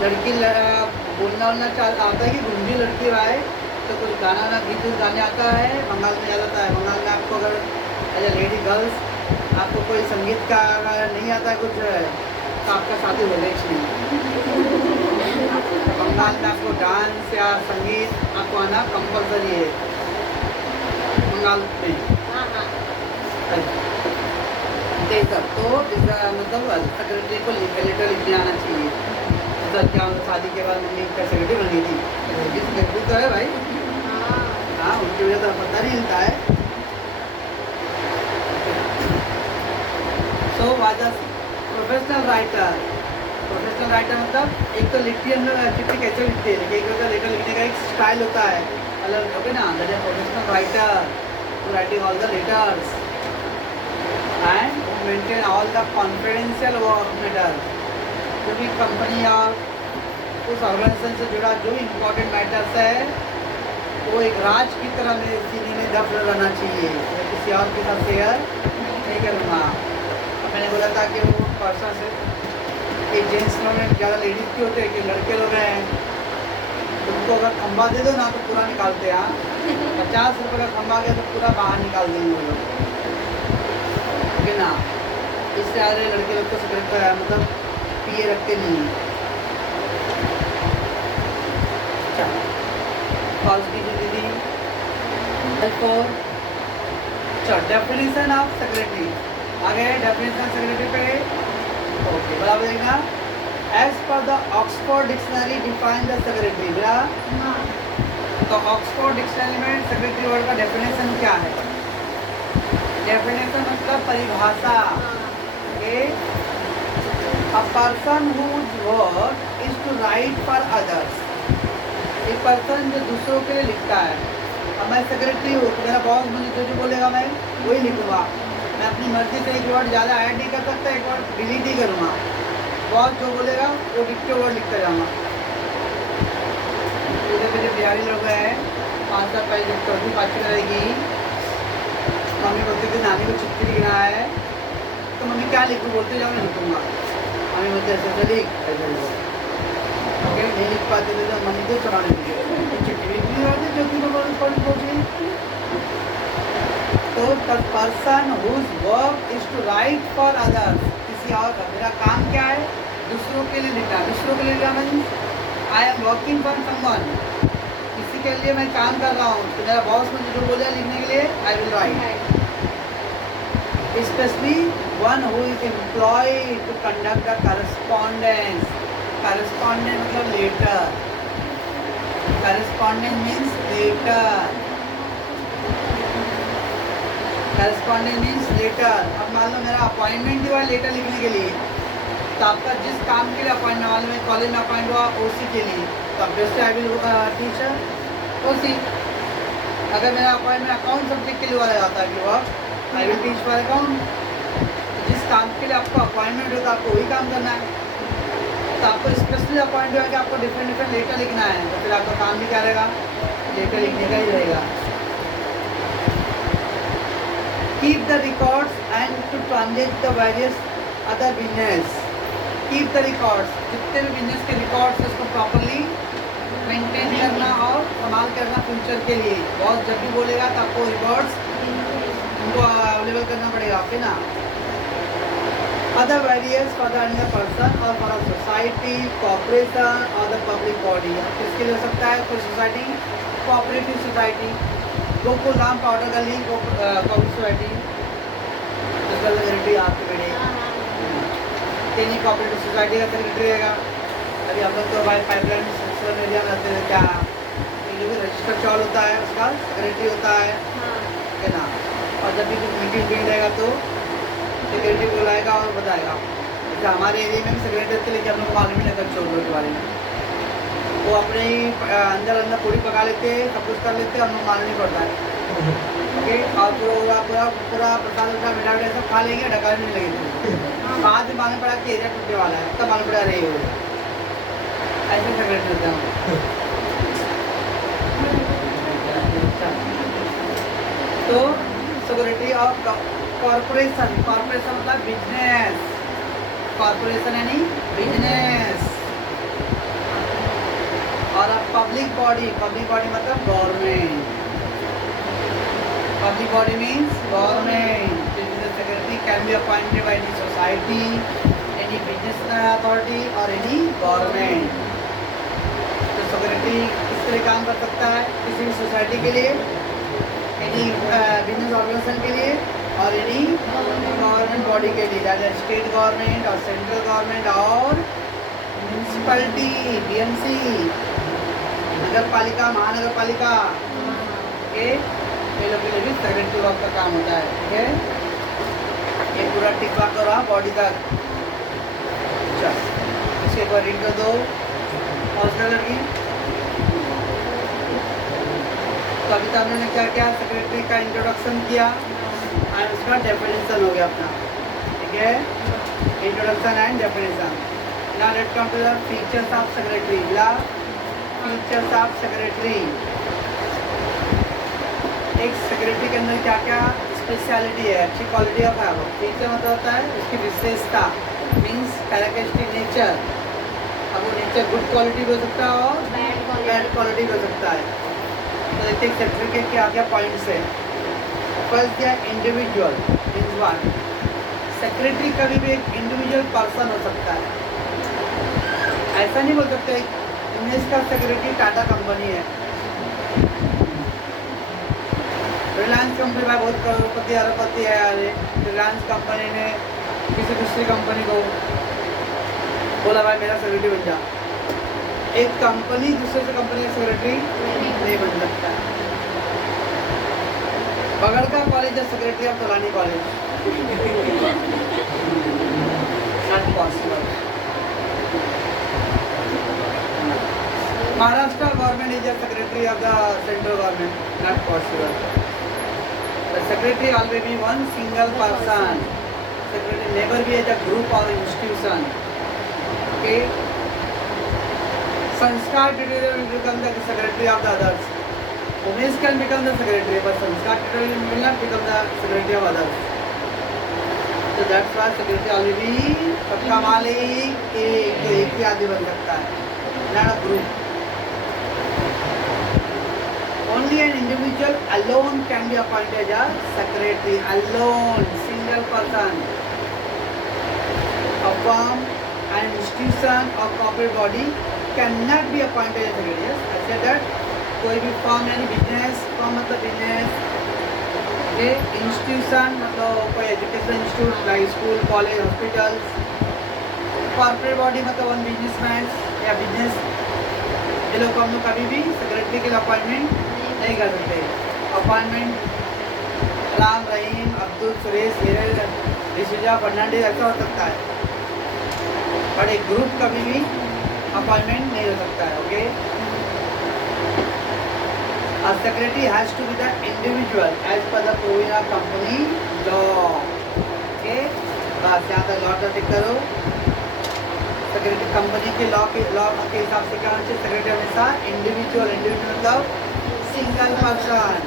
लड़की बोलना वोलना आता है कि गुंजी लड़की है, तो कुछ गाना वाना गीत गाने आता है। बंगाल में ज़्यादा आता है, बंगाल में आपको अगर एज ए लेडी गर्ल्स आपको कोई संगीत का नहीं आता है कुछ, तो आपका शादी हो गई नहीं। बंगाल में आपको डांस या संगीत आपको आना कंपलसरी है बंगाल में। तो इसका मतलब सेक्रेटरी को लेटर लिखने आना चाहिए। तो क्या शादी के बाद मम्मी क्या सेक्रेटरी बन गई थी? सेक्रेटरी तो है भाई, हाँ, उनकी वजह तो पता नहीं मिलता है। So was a professional writer. Professional writer मतलब एक तो लिखती है चिट्ठी कैसे लिखते हैं, एक लेटर लिखने का एक स्टाइल होता है अलग, ओके ना। That is professional writer writing all the letters and maintain all the confidential work matters. जो भी कंपनी और उस ऑर्गेनाइजेशन से जुड़ा जो इम्पोर्टेंट मैटर्स है वो एक राज की तरह मेरे सीने में दफ्न रहना चाहिए, मैं किसी और के साथ शेयर नहीं करूँगा। मैंने बोला था कि वो पर्सन से एक जेंट्स लोग में ज़्यादा लेडीज़ के होते हैं कि लड़के लोग हैं, उनको अगर खंबा दे दो ना तो पूरा निकालते हैं। 50 रुपये का खंबा गया तो पूरा बाहर निकाल देंगे वो लोग, ठीक है ना। इससे ज़्यादा लड़के लोग को सेक्रेटरी मतलब पिए रखते नहीं हैं। कॉल कीजिए दीदी। डेफिनेशन ऑफ सेक्रेटरी आ गए। डेफिनेशन सेक्रेटरी पे ओके बराबर देगा। As per the Oxford dictionary define the secretary. बेटा तो ऑक्सफोर्ड डिक्शनरी में सेक्रेटरी वर्ड का डेफिनेशन क्या है? डेफिनेशन मतलब परिभाषा। Okay, a person whose work is to write for others। एक पर्सन जो दूसरों के लिए लिखता है। अब मैं सेक्रेटरी हूँ तो मेरा बॉस मुझे जो बोलेगा मैं वही लिखूँगा। मैं अपनी मर्जी से एक वर्ड ज़्यादा ऐड नहीं कर सकता, एक वर्ड डिलीट ही करूँगा। बॉस जो बोलेगा वो डिक्टे वर्ड लिखता जाऊँगा। जैसे मेरे बिहारी लोग हैं, 5 साल पहले जब चौथी पाँचवीं रहेगी, मम्मी बोलती थी नानी को चिट्ठी लिखना है तो मम्मी क्या लिखूँ, बोलते जाओ मैं लिखूँगा। मम्मी बोलते ऐसे लिख, ऐसे लिखो। ओके, नहीं लिख पाते थे तो मम्मी को चढ़ाने लगी, चिट्ठी भी नहीं रहती चौथी को पहुँची। तो the person whose work is to write for others, किसी और का। मेरा काम क्या है? दूसरों के लिए लिखना। दूसरों के लिए लिखना means I am working for someone, किसी के लिए मैं काम कर रहा हूँ तो मेरा बॉस मुझे जो बोले लिखने के लिए I will write. Specially one who is employed to conduct the correspondence. Correspondence मतलब letter. Correspondence means letter. Correspondence means letter. अब मान लो मेरा अपॉइंटमेंट हुआ लेटर लिखने के लिए, तो आपका जिस काम के लिए अपॉइंटमेंट, मान लो मैं कॉलेज में अपॉइंट हुआ ओसी के लिए, तो ऑब्वियसली आई विल टीचर ओसी। अगर मेरा अपॉइंटमेंट अकाउंट सब्जेक्ट के लिए हुआ जाता है कि वह I will teach for account. जिसको अपॉइंटमेंट होता है आपको वही काम करना है। तो आपको स्पेशली अपॉइंट हुआ कि आपको डिफरेंट डिफरेंट लेटर लिखना है, तो फिर आपका काम भी क्या रहेगा, लेटर लिखने का ही रहेगा। Keep the records and to transact the various other business. Keep the records, जितने भी बिजनेस के रिकॉर्ड्स उसको प्रॉपरली मेंटेन करना और संभाल करना फ्यूचर के लिए। बॉस जब भी बोलेगा तो आपको रिकॉर्ड्स उनको अवेलेबल करना पड़ेगा, ओके ना। Other various for the another person और फॉर अ सोसाइटी, कॉर्पोरेशन और द पब्लिक बॉडी। किसके लिए हो सकता है, कोई society, cooperative society, Gokuldham powder गली कोऑपरेटिव सोसाइटी, जिसका सेक्रेटरी आपके बेटे तेनी कोऑपरेटिव सोसाइटी का सेक्रेटरी रहेगा। अभी हम लोग तो भाई पाइपलाइन सिस्टम एरिया में रहते हैं, क्या जो भी रजिस्टर चावल होता है उसका सेक्रेटरी होता है, है ना। और जब भी कुछ मीटिंग भी रहेगा तो सेक्रेटरी बुलाएगा और बताएगा। जैसे हमारे एरिया में भी सेक्रेटरी थे, लेकिन हम लोग को मालूम ही नहीं था चोर के बारे में। वो अपने ही अंदर अंदर पूरी पका लेते, सब कुछ कर लेते, हम लोग मालूम नहीं पड़ता है, ओके। और पूरा पूरा पूरा प्रसाद उठा मिला सब खा लेंगे, डकाने नहीं लगे। बाद में मालूम पड़ा कि एरिया टूटने वाला है, तब मालूम पड़ा रही हो ऐसे सेक्रेटरी होता हूँ। तो सेक्रेटरी ऑफ कॉर्पोरेशन, कॉर्पोरेशन मतलब बिजनेस, कॉर्पोरेशन यानी बिजनेस। और अब पब्लिक बॉडी, पब्लिक बॉडी मतलब government, public body means government. Business secretary can be appointed by any society, any business authority और एनी गवर्नमेंट। तो सेक्रेटरी किस तरह काम कर सकता है, किसी भी सोसाइटी के लिए, एनी बिजनेस ऑर्गेनाइजेशन के लिए और एनी गवर्नमेंट बॉडी के लिए, जैसे स्टेट गवर्नमेंट और सेंट्रल गवर्नमेंट और म्यूनसिपैलिटी बीएमसी, नगर पालिका, महानगर पालिका के लोग के लिए भी सेक्रेटरी वर्क का काम होता है, ठीक है। ये पूरा टिक वाक रहा बॉडी तक। अच्छा, इसके एक बार रीड कर दो हॉस्टल लड़की। तो अभी तक हमने क्या क्या सेक्रेटरी का इंट्रोडक्शन किया एंड उसका डेफिनेशन हो गया अपना, ठीक है। Introduction and definition. Now let's come to the features of secretary. Features of secretary, एक सेक्रेटरी के अंदर क्या क्या स्पेशलिटी है, अच्छी क्वालिटी ऑफ है। फीचर मतलब होता है उसकी विशेषता, मीन्स कैरेक्टरिस्टिक नेचर। अब वो नेचर गुड क्वालिटी भी हो सकता है और बैड क्वालिटी भी हो सकता है। तो देखते हैं सेक्रेटरी के क्या क्या पॉइंट्स है। फर्स्ट क्या, इंडिविजुअल मीन्स वन, सेक्रेटरी कभी भी एक इंडिविजुअल पर्सन हो सकता है। ऐसा नहीं बोल सकते इमेज का सेक्रेटरी टाटा कंपनी है, रिलायंस कंपनी भाई बहुत करोड़पति अरबपति है यार। रिलायंस कंपनी ने किसी दूसरी कंपनी को बोला भाई मेरा सेक्रेटरी बन जा। एक कंपनी दूसरे से कंपनी का सेक्रेटरी नहीं बन सकता। बगल का कॉलेज है secretary of Talani college, not possible. Maharashtra government is the secretary of the central government, not possible. The secretary always be one single person. Secretary never be as a group or institution. Okay. Sanskar tutor will become the secretary of the others. Umesh can become the secretary, but Sanskar tutor will not become the secretary of others. So that's why secretary always be सबका मालिक एक ही आदमी बन सकता है, not a group. Only an individual alone can be appointed as secretary. Alone, single person. A firm, an institution or corporate body cannot be appointed as secretary. Yes, I said that. कोई भी form यानी business, form मतलब business, ये institution मतलब कोई education institute like school, college, hospital, corporate body मतलब one businessman या business, ये लोग को हम लोग कभी भी सेक्रेटरी के लिए अपॉइंटमेंट नहीं कर सकते। अपॉइंटमेंट राम, रहीम, अब्दुल, सुरेश, हीरे, ऋषिजा, फर्नांडिस ऐसा हो सकता है, बट एक ग्रुप कभी भी अपॉइंटमेंट नहीं हो सकता है, okay. A secretary has to be the individual as per the provision of company law, okay. बस यहाँ तक लॉ टिक करो। सेक्रेटरी कंपनी के लॉ के हिसाब से क्या होना चाहिए, सेक्रेटरी हमेशा इंडिविजुअल मतलब single person.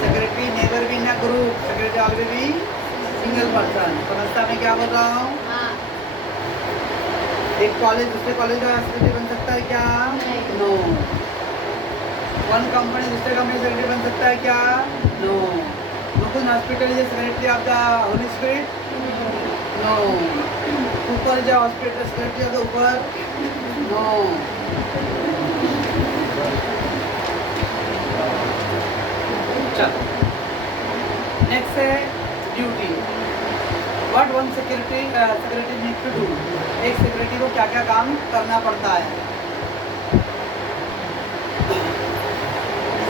Secretary never be in a group, secretary always be single person. समझता मैं क्या बोल रहा हूँ? हाँ। एक कॉलेज दूसरे कॉलेज का सेक्रेटरी बन सकता है क्या? नो। वन कंपनी दूसरे कंपनी सेक्रेटरी बन सकता है क्या? No. Mukund hospital is secretary of the holy spirit? No. ऊपर जो हॉस्पिटल सेक्रेटरी ऑफ द ऊपर? नो। चलो नेक्स्ट है duty. What one secretary need to do. एक सेक्रेटरी को क्या क्या काम करना पड़ता है।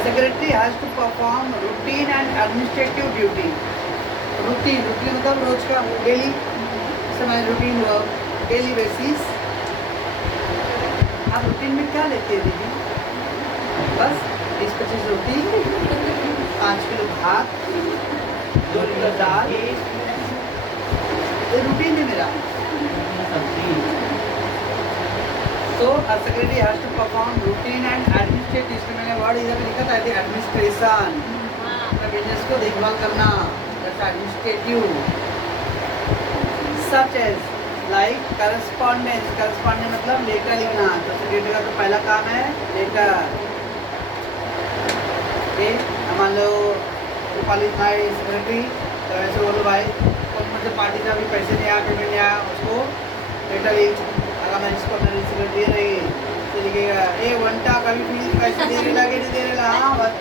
Secretary has to perform routine and administrative duty. Routine मतलब रोज का डेली समय रूटीन वर्क डेली बेसिस। आप रूटीन में क्या लेते हैं दीदी? बस 20-25 रोटी, 5 किलो भात, 2 लीटर दाल, ये रूटीन है मेरा। तो secretary has to perform routine and administrative. इसमें मैंने वर्ड इधर लिखा था एडमिनिस्ट्रेशन, बिजनेस को देखभाल करना, administrative. Such as like correspondence, correspondence मतलब लेटर लिखना। तो सेक्रेटरी का तो पहला काम है लेटर। मान लो रूपाली भाई सेक्रेटरी, तो ऐसे बोलो भाई कौन मुझे पार्टी का भी पैसे नहीं आया, पेमेंट नहीं आया, उसको लेटर लिख। अगर मैं इसको अपना सेक्रेटरी दे रही तो लिखेगा ए वंटा कभी फीस पैसे दे रहे कि नहीं दे रहे। हाँ बस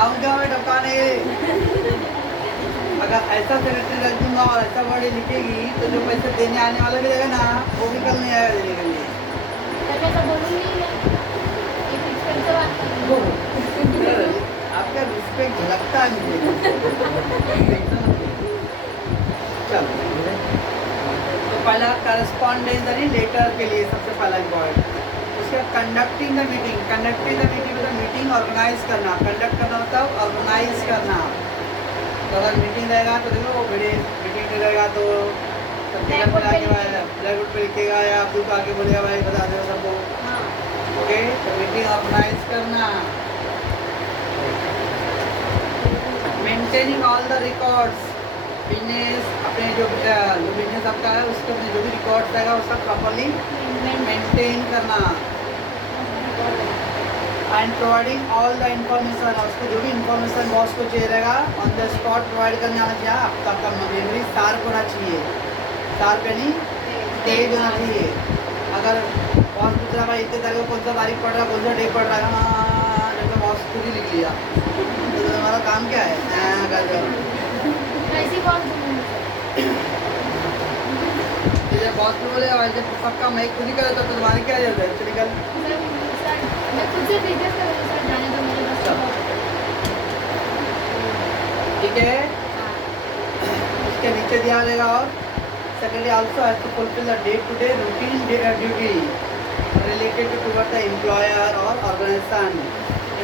आऊँगा मैं डकाने। अगर ऐसा सेक्रेटरी रख दूंगा और ऐसा वर्ड लिखेगी तो जो पैसे देने आने वाला भी रहेगा ना वो भी कल नहीं आएगा देने के लिए। आपका रिस्पेक्ट झलकता है मुझे। चलो तो पहला करस्पॉन्डेंस यानी लेटर के लिए सबसे पहला इम्पॉर्टेंट। उसके बाद conducting the meeting. Conducting the meeting मतलब मीटिंग ऑर्गेनाइज करना। कंडक्ट करना मतलब ऑर्गेनाइज करना। तो अगर मीटिंग रहेगा तो देखो मीटिंग में रहेगा तो ब्लैक बोर्ड पे लिखेगा या अब्दुल को आके बोलेगा भाई बता दो सबको। ओके तो मीटिंग ऑर्गेनाइज करना। Maintaining all the records. Business अपने जो बिजनेस आपका है उसके अपने जो भी रिकॉर्ड्स रहेगा उसका प्रॉपरली मेंटेन करना। And providing all the information, उसको जो भी इन्फॉर्मेशन बॉस को चाहिए रहेगा ऑन द स्पॉट प्रोवाइड करने आना चाहिए। आपका मेमोरी शार्प होना चाहिए। शार्प यानी तेज होना चाहिए। अगर बॉस पूछ रहा भाई इतने तारीख को कौन सा तारीख पढ़ रहा, कौन सा डेट पढ़ रहा है, हाँ जब तो बॉस खुद ही लिख लिया तो हमारा काम क्या है? जब बॉस को बोले भाई जब सब काम मैं खुद ही करे तो तुम्हारी क्या जरूरत है? चलिए कल ठीक है। उसके नीचे दिया रहेगा और secondly also has to fulfil the day to day routine duty related to the employer और ऑर्गेनाइजेशन।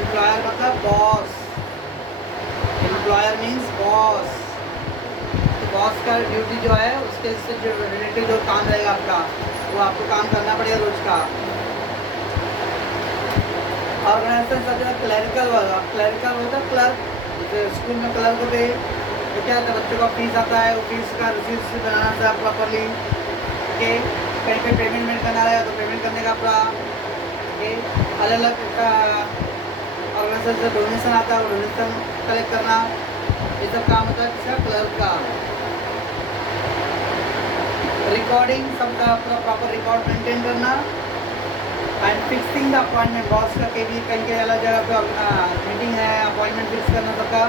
एम्प्लॉयर मतलब boss. Employer means boss. Boss का ड्यूटी जो है उसके से जो रिलेटेड जो काम रहेगा आपका वो आपको काम करना पड़ेगा रोज का। ऑर्गेनाइजेशन सबसे ज़्यादा क्लरिकल होगा। क्लरिकल होता है क्लर्क, जैसे स्कूल में क्लर्क होते हैं तो क्या होता है बच्चों का फीस आता है, वो फीस का रिसीट बनाना था प्रॉपरली। ओके कहीं पे पेमेंट करना रहेगा तो पेमेंट करने का पूरा। ओके अलग अलग ऑर्गेनाइजेशन से डोनेशन आता है वो डोनेशन कलेक्ट करना, ये सब काम होता है किसका? क्लर्क का। रिकॉर्डिंग सबका प्रॉपर रिकॉर्ड मेंटेन करना। And fixing the appointment, boss का कहीं कहीं अलग जगह पे मीटिंग है अपॉइंटमेंट फिक्स करना सबका।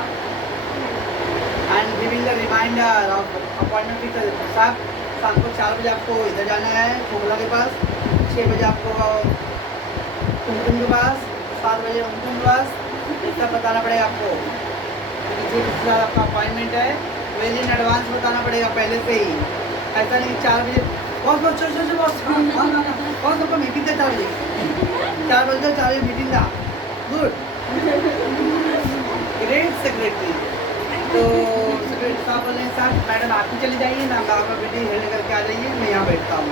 And giving the reminder of appointment fix. शाम को 4 बजे आपको इधर जाना है कोबला के पास, 6 बजे आपको कुमकुम के पास, 7 बजे उमकुम के पास, सब बताना पड़ेगा आपको। किसी के साथ आपका अपॉइंटमेंट है वेल इन एडवांस बताना पड़ेगा पहले से ही। ऐसा नहीं 4 बजे बॉस चल बॉस बॉस आपका मीटिंग था 4 बजे 4 बजे 4 बजे मीटिंग था। Good great secretary. तो सेक्रेटरी साहब बोले साहब मैडम आप ही चली जाइए ना, आप बेटी हेल्ड करके आ जाइए, मैं यहाँ बैठता हूँ।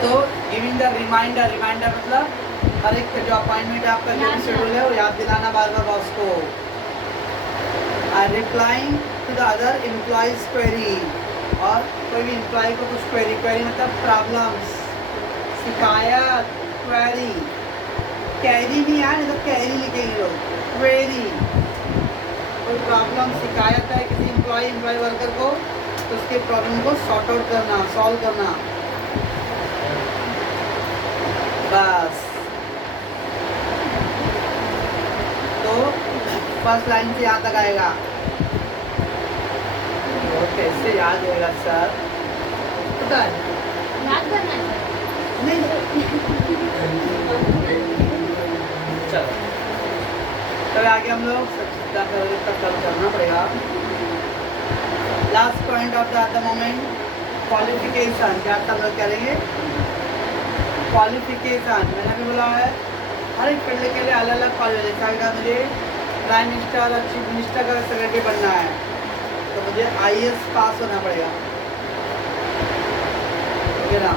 तो गिविंग द रिमाइंडर, रिमाइंडर मतलब हर एक जो अपॉइंटमेंट है आपका जो भी शेड्यूल है वो याद दिलाना बार बार बॉस को। Replying to the other employees query, और कोई भी एम्प्लॉय को कुछ क्वेरी, क्वेरी मतलब प्रॉब्लम्स, शिकायत, क्वेरी, कैरी नहीं यार, नहीं तो कैरी लिखेंगे लोग, क्वेरी, कोई प्रॉब्लम शिकायत है किसी एम्प्लॉय वर्कर को, तो उसके प्रॉब्लम को सॉर्ट आउट करना, सॉल्व करना, बस। तो फर्स्ट लाइन से यहाँ तक आएगा। तो कैसे याद होगा सर, पता है? याद करना है नहीं चलो तब आगे हम लोग तक कल करना पड़ेगा। Last point of the moment, qualification. क्या सब लोग करेंगे? क्वालिफिकेशन मैंने भी बोला है, हर एक फील्ड के लिए अलग अलग क्वालिफिकेशन का। मुझे प्राइम मिनिस्टर और चीफ मिनिस्टर का सेक्रेटरी बनना है तो मुझे IAS पास होना पड़ेगा, ठीक है ना?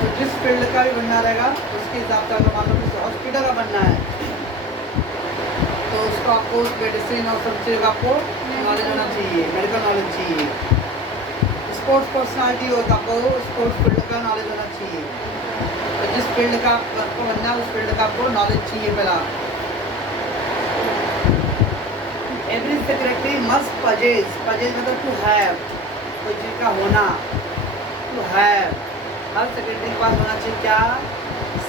तो जिस फील्ड का भी बनना रहेगा उसके हिसाब से, अगर मान लो किसी हॉस्पिटल का बनना है तो उसको आपको मेडिसिन और सब चीज़ का आपको नॉलेज होना चाहिए, मेडिकल नॉलेज चाहिए। स्पोर्ट्स पर्सनालिटी हो तो आपको स्पोर्ट्स फील्ड का नॉलेज होना चाहिए। तो जिस फील्ड का आपको बनना है उस फील्ड का आपको नॉलेज चाहिए पहला। एवरी सेक्रेटरी मस्ट पजेज, पजेज मतलब टू हैव, कोई चीज़ का होना, टू हैव। हर सेक्रेटरी के पास होना चाहिए क्या?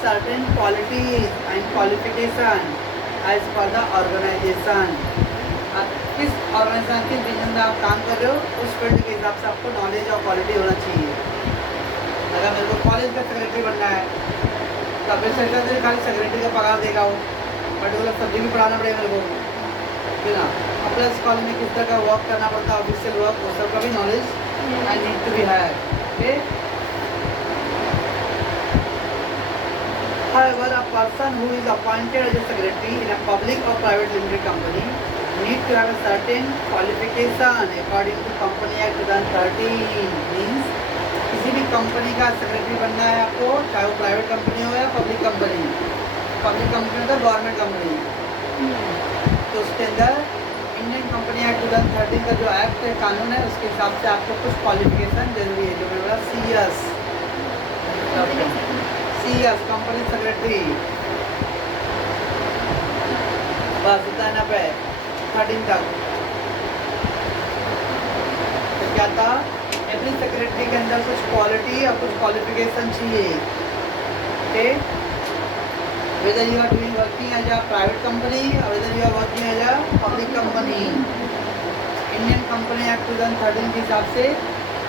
Certain qualities and qualification as per the organisation. आप किस ऑर्गेनाइजेशन किस बिजनेस में आप काम कर रहे हो उस फील्ड के हिसाब से आपको नॉलेज और क्वालिटी होना चाहिए। अगर मेरे को कॉलेज का सेक्रेटरी बनना है तो अभी सेक्रेटरी खाली सेक्रेटरी का पगार देगा वो, पर्टिकुलर सब्जेक्ट भी पढ़ाना पड़ेगा मेरे को, है ना? प्लस कॉलेज में किस तरह का वर्क करना पड़ता है, ऑफिशियल वर्क, वो सब का भी knowledge I need to be have. Okay, however a person who is appointed as a secretary in a public or private limited company need to have a certain qualification according to Company Act 2013। means किसी भी company का secretary बनना है आपको, चाहे वो private company हो या पब्लिक कंपनी। पब्लिक कंपनी मतलब गवर्नमेंट कंपनी, तो उसके अंदर इंडियन कंपनी एक्ट 2013 का जो एक्ट है, कानून है, उसके हिसाब से आपको कुछ क्वालिफिकेशन जरूरी है। जो मैंने बोला CS कंपनी सेक्रेटरी, बस इतना ना पे 13 तक। तो क्या था? एवरी सेक्रेटरी के अंदर कुछ क्वालिटी और कुछ क्वालिफिकेशन चाहिए। Okay, whether you are doing working as a private company or whether you are working as a public company, Indian company act 2013 के हिसाब से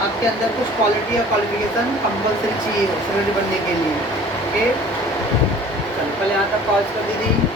आपके अंदर कुछ क्वालिटी और क्वालिफिकेशन कंपलसरी चाहिए सेक्रेटरी बनने के लिए। ओके, चलो पहले यहाँ तक पॉज कर दीजिए।